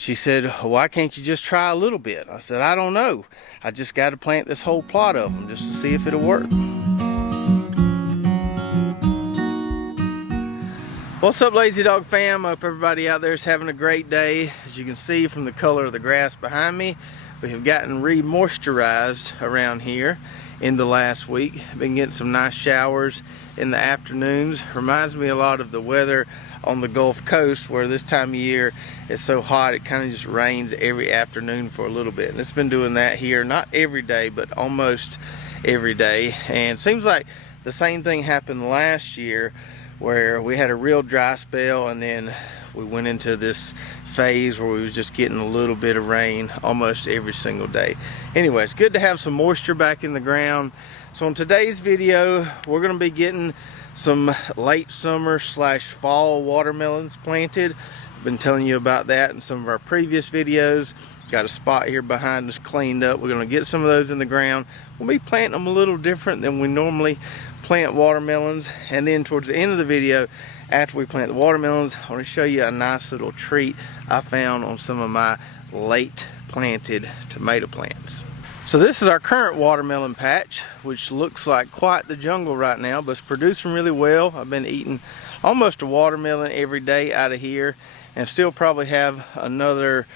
she said, why can't you just try a little bit? I said, I don't know. I just got to plant this whole plot of them just to see if it'll work. What's up, Lazy Dog fam? I hope everybody out there is having a great day. As you can see from the color of the grass behind me, we have gotten re-moisturized around here in the last week. Been getting some nice showers in the afternoons. Reminds me a lot of the weather on the Gulf Coast, where this time of year it's so hot it kind of just rains every afternoon for a little bit. And it's been doing that here, not every day, but almost every day. And it seems like the same thing happened last year, where we had a real dry spell and then we went into this phase where we was just getting a little bit of rain almost every single day. Anyway, it's good to have some moisture back in the ground. So in today's video, we're going to be getting some late summer / fall watermelons planted. I've been telling you about that in some of our previous videos. Got a spot here behind us cleaned up. We're going to get some of those in the ground. We'll be planting them a little different than we normally plant watermelons. And then towards the end of the video, after we plant the watermelons, I want to show you a nice little treat I found on some of my late planted tomato plants. So this is our current watermelon patch, which looks like quite the jungle right now, but it's producing really well. I've been eating almost a watermelon every day out of here, and still probably have another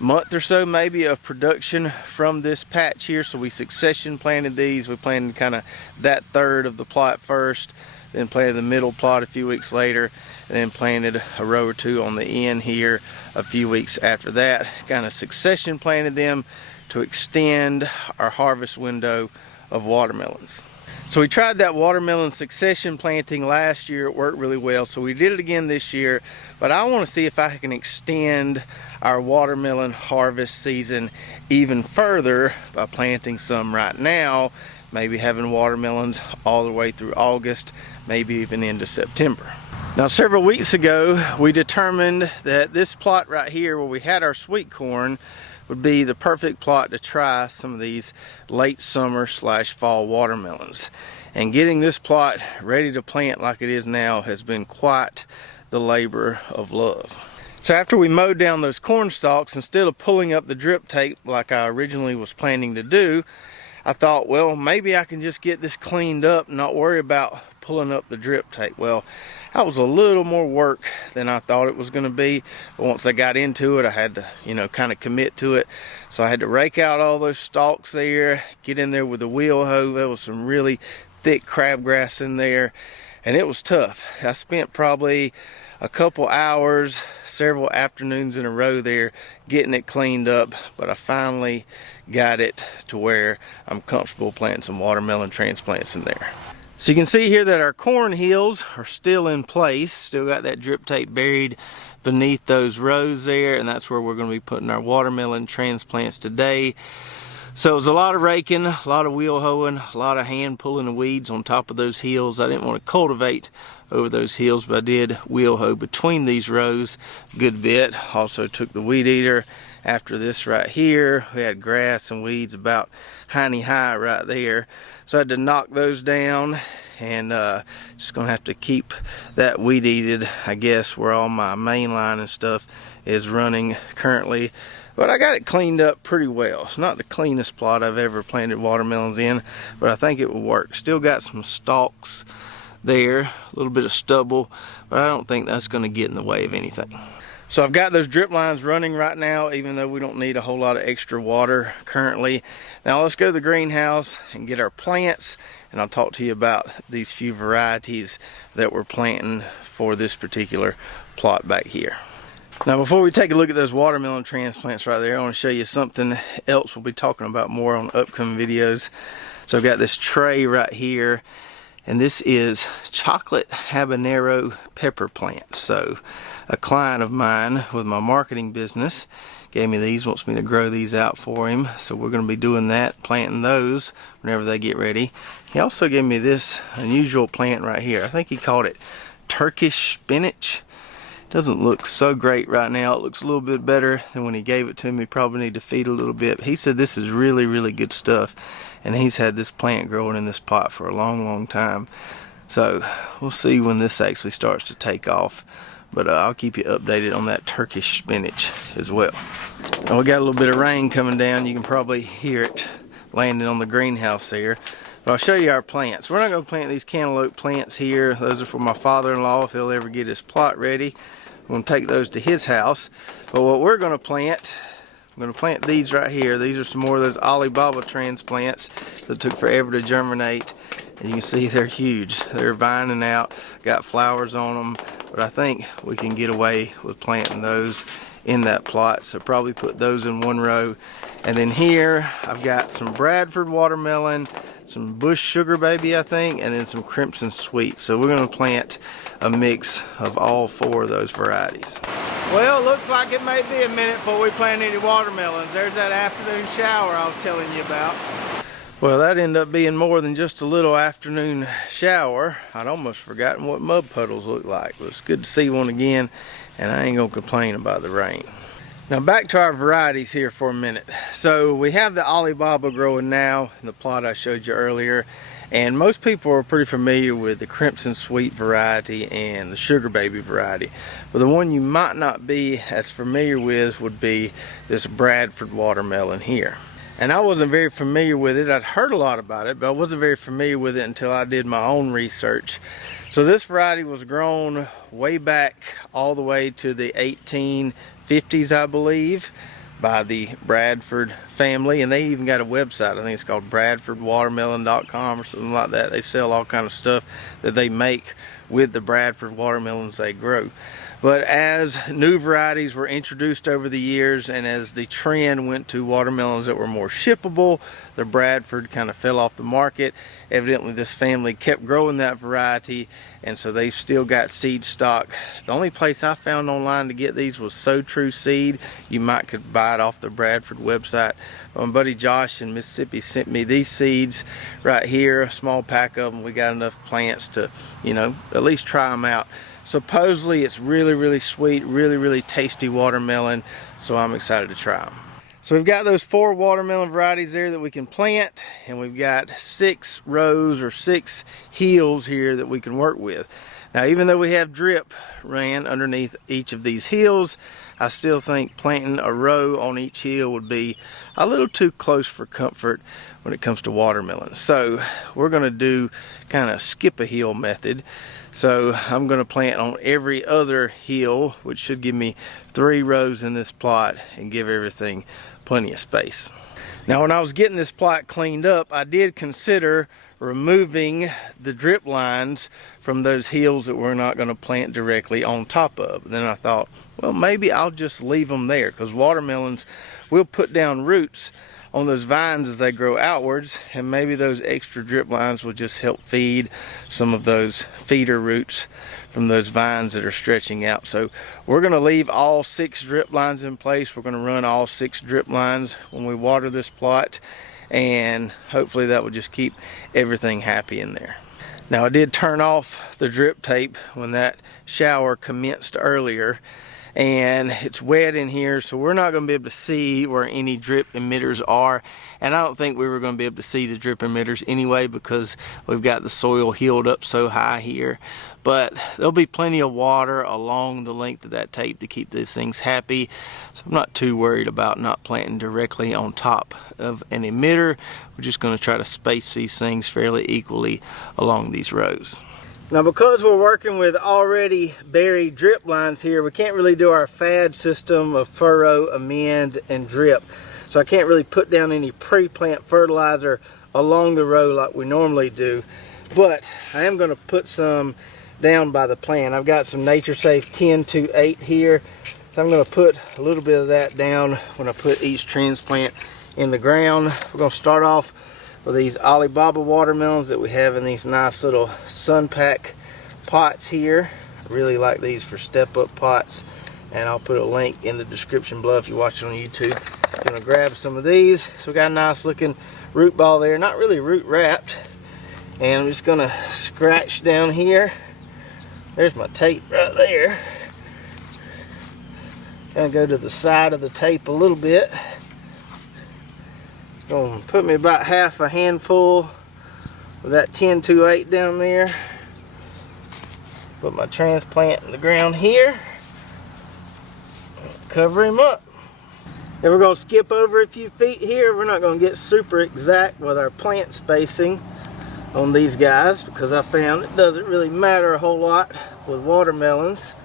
month or so maybe of production from this patch here. So we succession planted these. We planted kind of that third of the plot first, then planted the middle plot a few weeks later, and then planted a row or two on the end here a few weeks after that. Kind of succession planted them to extend our harvest window of watermelons. So we tried that watermelon succession planting last year. It worked really well, so we did it again this year. But I want to see if I can extend our watermelon harvest season even further by planting some right now, maybe having watermelons all the way through August, maybe even into September. Now, several weeks ago, we determined that this plot right here where we had our sweet corn would be the perfect plot to try some of these late summer / fall watermelons. And getting this plot ready to plant like it is now has been quite the labor of love. So after we mowed down those corn stalks, instead of pulling up the drip tape like I originally was planning to do, I thought, well, maybe I can just get this cleaned up and not worry about pulling up the drip tape. Well, that was a little more work than I thought it was going to be. But once I got into it, I had to, kind of commit to it. So I had to rake out all those stalks there, get in there with a wheel hoe. There was some really thick crabgrass in there, and it was tough. I spent probably a couple hours, several afternoons in a row there getting it cleaned up, but I finally got it to where I'm comfortable planting some watermelon transplants in there. So you can see here that our corn hills are still in place. Still got that drip tape buried beneath those rows there, and that's where we're going to be putting our watermelon transplants today. So it was a lot of raking, a lot of wheel hoeing, a lot of hand pulling the weeds on top of those hills. I didn't want to cultivate over those hills, but I did wheel hoe between these rows a good bit. Also took the weed eater after this right here. We had grass and weeds about high right there, so I had to knock those down, and just gonna have to keep that weed eated, I guess, where all my main line and stuff is running currently. But I got it cleaned up pretty well. It's not the cleanest plot I've ever planted watermelons in, but I think it will work. Still got some stalks there, a little bit of stubble, but I don't think that's going to get in the way of anything. So I've got those drip lines running right now, even though we don't need a whole lot of extra water currently. Now let's go to the greenhouse and get our plants, and I'll talk to you about these few varieties that we're planting for this particular plot back here. Now before we take a look at those watermelon transplants right there, I want to show you something else we'll be talking about more on upcoming videos. So I've got this tray right here, and this is chocolate habanero pepper plants. So a client of mine with my marketing business gave me these, wants me to grow these out for him. So we're going to be doing that, planting those whenever they get ready. He also gave me this unusual plant right here. I think he called it Turkish spinach. Doesn't look so great right now. It looks a little bit better than when he gave it to me. Probably need to feed a little bit. But he said this is really good stuff, and he's had this plant growing in this pot for a long time. So we'll see when this actually starts to take off but I'll keep you updated on that Turkish spinach as well. Now, we got a little bit of rain coming down. You can probably hear it landing on the greenhouse there. But I'll show you our plants. We're not going to plant these cantaloupe plants here. Those are for my father-in-law if he'll ever get his plot ready. I'm going to take those to his house. But what we're going to plant, I'm going to plant these right here. These are some more of those Alibaba transplants that took forever to germinate. And you can see they're huge. They're vining out, got flowers on them. But I think we can get away with planting those in that plot. So probably put those in one row. And then here I've got some Bradford watermelon, some bush sugar baby I think, and then some crimson sweet. So we're going to plant a mix of all four of those varieties. Well, looks like it may be a minute before we plant any watermelons. There's that afternoon shower I was telling you about. Well, that ended up being more than just a little afternoon shower. I'd almost forgotten what mud puddles look like. But it's good to see one again, and I ain't gonna complain about the rain. Now back to our varieties here for a minute. So we have the Alibaba growing now in the plot I showed you earlier, and most people are pretty familiar with the crimson sweet variety and the sugar baby variety. But the one you might not be as familiar with would be this Bradford watermelon here. And I wasn't very familiar with it. I'd heard a lot about it, but I wasn't very familiar with it until I did my own research. So this variety was grown way back all the way to the 1850s, I believe, by the Bradford family. And they even got a website. I think it's called bradfordwatermelon.com or something like that. They sell all kind of stuff that they make with the Bradford watermelons they grow. But as new varieties were introduced over the years, and as the trend went to watermelons that were more shippable, the Bradford kind of fell off the market. Evidently this family kept growing that variety, and so they've still got seed stock. The only place I found online to get these was So True Seed. You might could buy it off the Bradford website. My buddy Josh in Mississippi sent me these seeds right here, a small pack of them. We got enough plants to, you know, at least try them out. Supposedly it's really sweet, really tasty watermelon, so I'm excited to try them. So we've got those 4 watermelon varieties there that we can plant, and we've got 6 rows or 6 hills here that we can work with. Now, even though we have drip ran underneath each of these hills, I still think planting a row on each hill would be a little too close for comfort when it comes to watermelons. So we're going to do kind of skip a hill method. So I'm going to plant on every other hill, which should give me 3 rows in this plot and give everything plenty of space. Now, when I was getting this plot cleaned up, I did consider removing the drip lines from those hills that we're not going to plant directly on top of. Then I thought, well, maybe I'll just leave them there, because watermelons will put down roots on those vines as they grow outwards, and maybe those extra drip lines will just help feed some of those feeder roots from those vines that are stretching out. So we're going to leave all 6 drip lines in place. We're going to run all 6 drip lines when we water this plot, and hopefully that will just keep everything happy in there. Now, I did turn off the drip tape when that shower commenced earlier, and it's wet in here, so we're not going to be able to see where any drip emitters are. And I don't think we were going to be able to see the drip emitters anyway, because we've got the soil healed up so high here. But there'll be plenty of water along the length of that tape to keep these things happy. So I'm not too worried about not planting directly on top of an emitter. We're just going to try to space these things fairly equally along these rows. Now, because we're working with already buried drip lines here, we can't really do our fad system of furrow, amend, and drip. So I can't really put down any pre-plant fertilizer along the row like we normally do. But I am going to put some down by the plant. I've got some Nature Safe 10-8 here. So I'm going to put a little bit of that down when I put each transplant in the ground. We're going to start off with these Alibaba watermelons that we have in these nice little sun pack pots here. I really like these for step-up pots, and I'll put a link in the description below if you watch it on YouTube. I'm going to grab some of these. So we got a nice looking root ball there, not really root wrapped, and I'm just going to scratch down here. There's my tape right there. Gonna go to the side of the tape a little bit. Gonna put me about half a handful of that 10-8 down there. Put my transplant in the ground here. Cover him up. Then we're going to skip over a few feet here. We're not going to get super exact with our plant spacing on these guys because I found it doesn't really matter a whole lot with watermelons.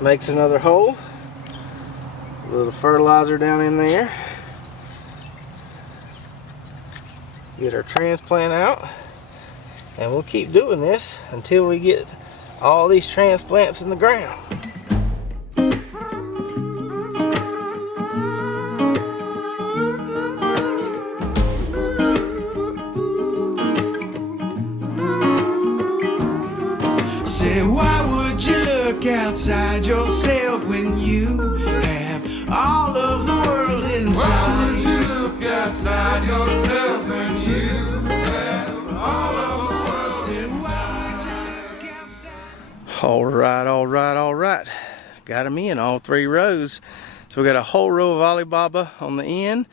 Makes another hole. A little fertilizer down in there. Get our transplant out. And we'll keep doing this until we get all these transplants in the ground. Say, why would you look outside yourself when you have all of the world inside? Why would you look outside yourself when you have all of the world inside? All right. Got them in all 3 rows. So we got a whole row of Alibaba on the end.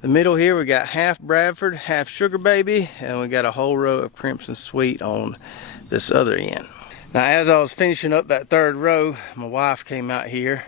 The middle here we got half Bradford, half Sugar Baby, and we got a whole row of Crimson Sweet on this other end. Now as I was finishing up that 3rd row, my wife came out here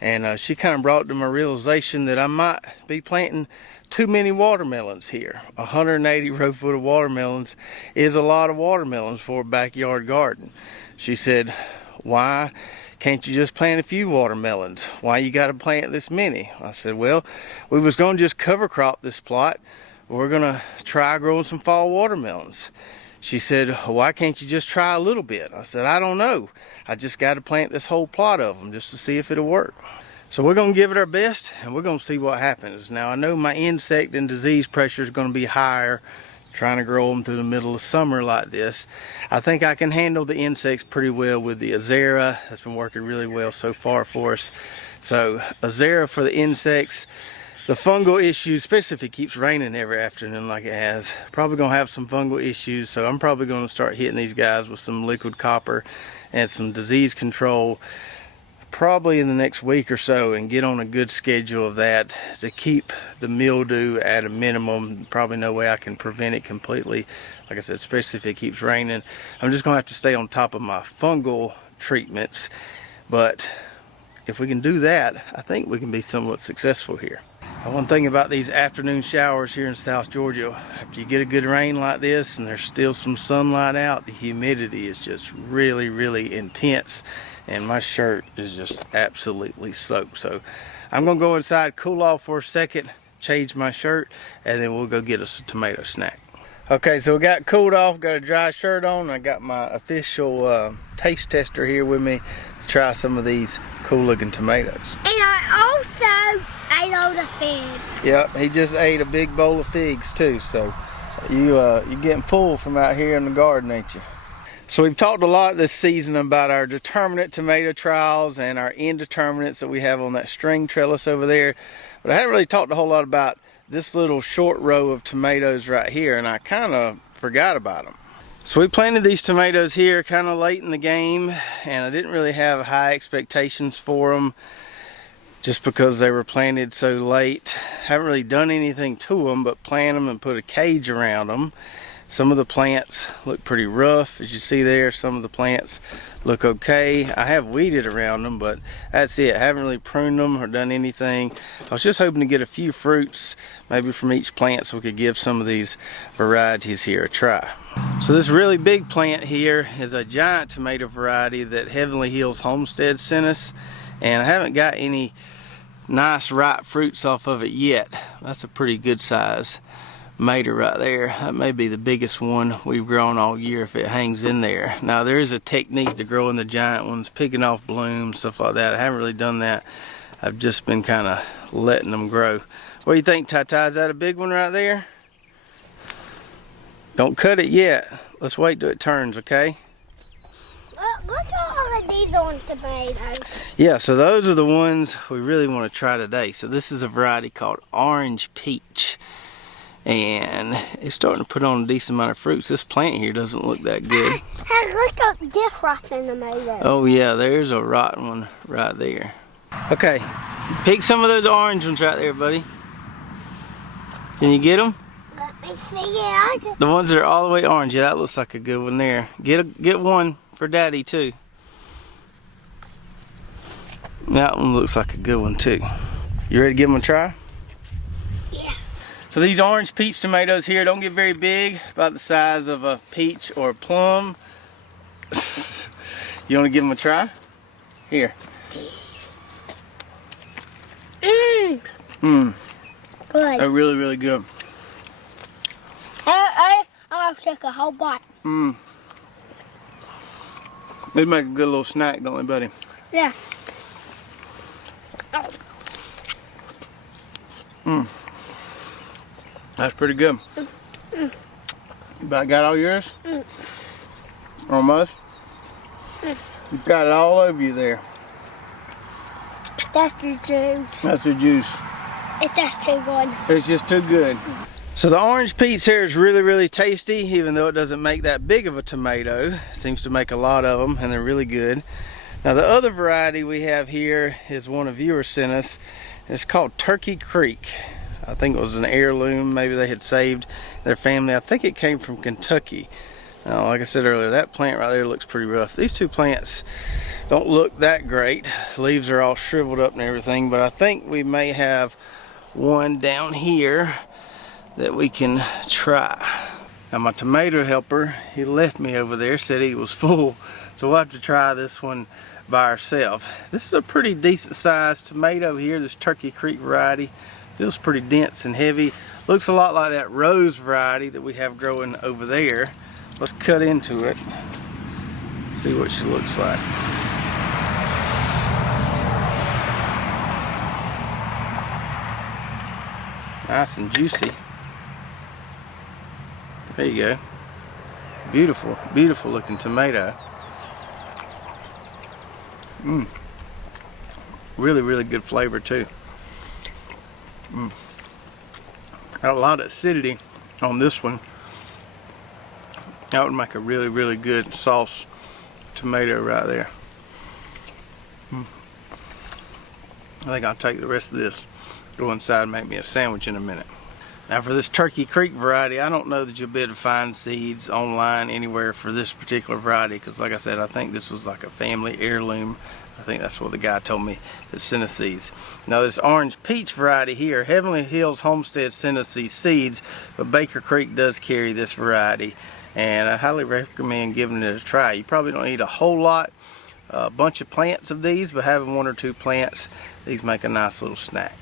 and she kind of brought to my realization that I might be planting too many watermelons here. 180 row foot of watermelons is a lot of watermelons for a backyard garden. She said, why can't you just plant a few watermelons? Why you got to plant this many? I said, well, we was going to just cover crop this plot. We're going to try growing some fall watermelons. She said, why can't you just try a little bit? I said, I don't know. I just got to plant this whole plot of them just to see if it'll work. So we're going to give it our best and we're going to see what happens. Now I know my insect and disease pressure is going to be higher trying to grow them through the middle of summer like this. I think I can handle the insects pretty well with the Azera. That's been working really well so far for us. So Azera for the insects. The fungal issues, especially if it keeps raining every afternoon like it has, probably going to have some fungal issues. So I'm probably going to start hitting these guys with some liquid copper and some disease control probably in the next week or so and get on a good schedule of that to keep the mildew at a minimum. Probably no way I can prevent it completely. Like I said, especially if it keeps raining. I'm just going to have to stay on top of my fungal treatments. But if we can do that, I think we can be somewhat successful here. One thing about these afternoon showers here in South Georgia, after you get a good rain like this and there's still some sunlight out, the humidity is just really, really intense. And my shirt is just absolutely soaked. So I'm gonna go inside, cool off for a second, change my shirt, and then we'll go get us a tomato snack. Okay, so we got cooled off, got a dry shirt on. I got my official taste tester here with me to try some of these cool looking tomatoes. And I also ate all the figs. Yep, he just ate a big bowl of figs too. So you're getting full from out here in the garden, ain't you? So we've talked a lot this season about our determinate tomato trials and our indeterminates that we have on that string trellis over there. But I haven't really talked a whole lot about this little short row of tomatoes right here, and I kind of forgot about them. So we planted these tomatoes here kind of late in the game, and I didn't really have high expectations for them just because they were planted so late. Haven't really done anything to them but plant them and put a cage around them. Some of the plants look pretty rough, as you see there. Some of the plants look okay. I have weeded around them, but that's it. I haven't really pruned them or done anything. I was just hoping to get a few fruits, maybe from each plant, so we could give some of these varieties here a try. So this really big plant here is a giant tomato variety that Heavenly Hills Homestead sent us, and I haven't got any nice ripe fruits off of it yet. That's a pretty good size mater right there. That may be the biggest one we've grown all year if it hangs in there. Now there is a technique to growing the giant ones, picking off blooms, stuff like that. I haven't really done that. I've just been kind of letting them grow. What do you think, Ty-Ty? Is that a big one right there? Don't cut it yet. Let's wait till it turns, okay? Look at all of these orange tomatoes. Yeah, so those are the ones we really want to try today. So this is a variety called Orange Peach. And it's starting to put on a decent amount of fruits. This plant here doesn't look that good. Hey, look at this rotten tomato. Oh yeah, there's a rotten one right there. Okay, pick some of those orange ones right there, buddy. Can you get them? Let me see it. The ones that are all the way orange. Yeah, that looks like a good one there. Get one for Daddy too. That one looks like a good one too. You ready to give them a try? Yeah. So these orange peach tomatoes here don't get very big, about the size of a peach or a plum. You want to give them a try? Here. Good. They're really, really good. I'm gonna take a whole bite. They make a good little snack, don't they, buddy? Yeah. That's pretty good. You about got all yours? Almost? You got it all over you there. That's the juice. That's the juice. It's just too good. It's just too good. So the orange peach here is really, really tasty, even though it doesn't make that big of a tomato. It seems to make a lot of them, and they're really good. Now the other variety we have here is one a viewer sent us. It's called Turkey Creek. I think it was an heirloom. Maybe they had saved their family. I think it came from Kentucky. Now, like I said earlier, that plant right there looks pretty rough. These two plants don't look that great. The leaves are all shriveled up and everything, but I think we may have one down here that we can try. Now my tomato helper, he left me over there, said he was full, so we'll have to try this one by ourselves. This is a pretty decent sized tomato here, this Turkey Creek variety. Feels pretty dense and heavy. Looks a lot like that rose variety that we have growing over there. Let's cut into it, see what she looks like. Nice and juicy. There you go. Beautiful, beautiful looking tomato. Really, really good flavor too. Got a lot of acidity on this one. That would make a really, really good sauce tomato right there. I think I'll take the rest of this, go inside and make me a sandwich in a minute. Now for this Turkey Creek variety, I don't know that you'll be able to find seeds online anywhere for this particular variety, because like I said, I think this was like a family heirloom. I think that's what the guy told me that sent us these. Now this orange peach variety here, Heavenly Hills Homestead sent us these seeds, but Baker Creek does carry this variety, and I highly recommend giving it a try. You probably don't need a whole lot, a bunch of plants of these, but having one or two plants, these make a nice little snack.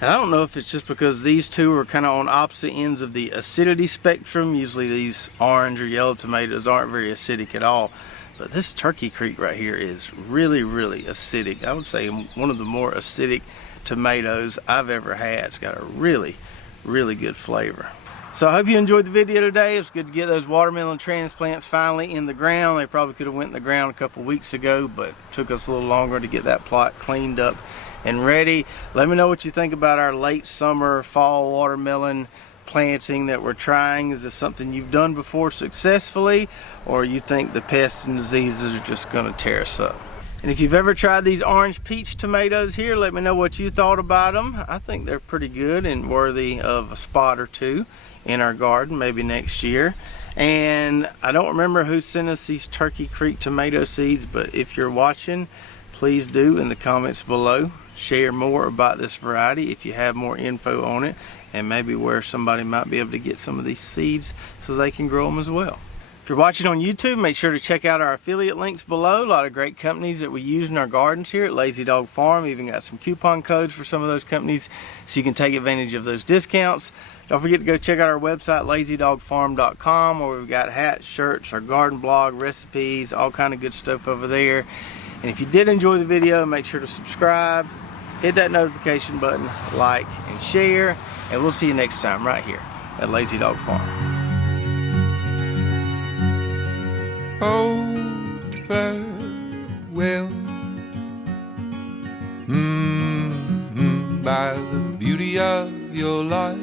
And I don't know if it's just because these two are kind of on opposite ends of the acidity spectrum. Usually these orange or yellow tomatoes aren't very acidic at all. But this Turkey Creek right here is really, really acidic. I would say one of the more acidic tomatoes I've ever had. It's got a really, really good flavor. So I hope you enjoyed the video today. It was good to get those watermelon transplants finally in the ground. They probably could have went in the ground a couple weeks ago, but it took us a little longer to get that plot cleaned up and ready. Let me know what you think about our late summer, fall watermelon planting that we're trying. Is this something you've done before successfully, or you think the pests and diseases are just going to tear us up? And if you've ever tried these orange peach tomatoes here, let me know what you thought about them. I think they're pretty good and worthy of a spot or two in our garden, maybe next year. And I don't remember who sent us these Turkey Creek tomato seeds, but if you're watching, please do in the comments below share more about this variety if you have more info on it, and maybe where somebody might be able to get some of these seeds so they can grow them as well. If you're watching on YouTube, make sure to check out our affiliate links below. A lot of great companies that we use in our gardens here at Lazy Dog Farm. Even got some coupon codes for some of those companies so you can take advantage of those discounts. Don't forget to go check out our website, lazydogfarm.com, where we've got hats, shirts, our garden blog, recipes, all kind of good stuff over there. And if you did enjoy the video, make sure to subscribe, hit that notification button, like, and share. And we'll see you next time right here at Lazy Dog Farm. Hold farewell by the beauty of your life.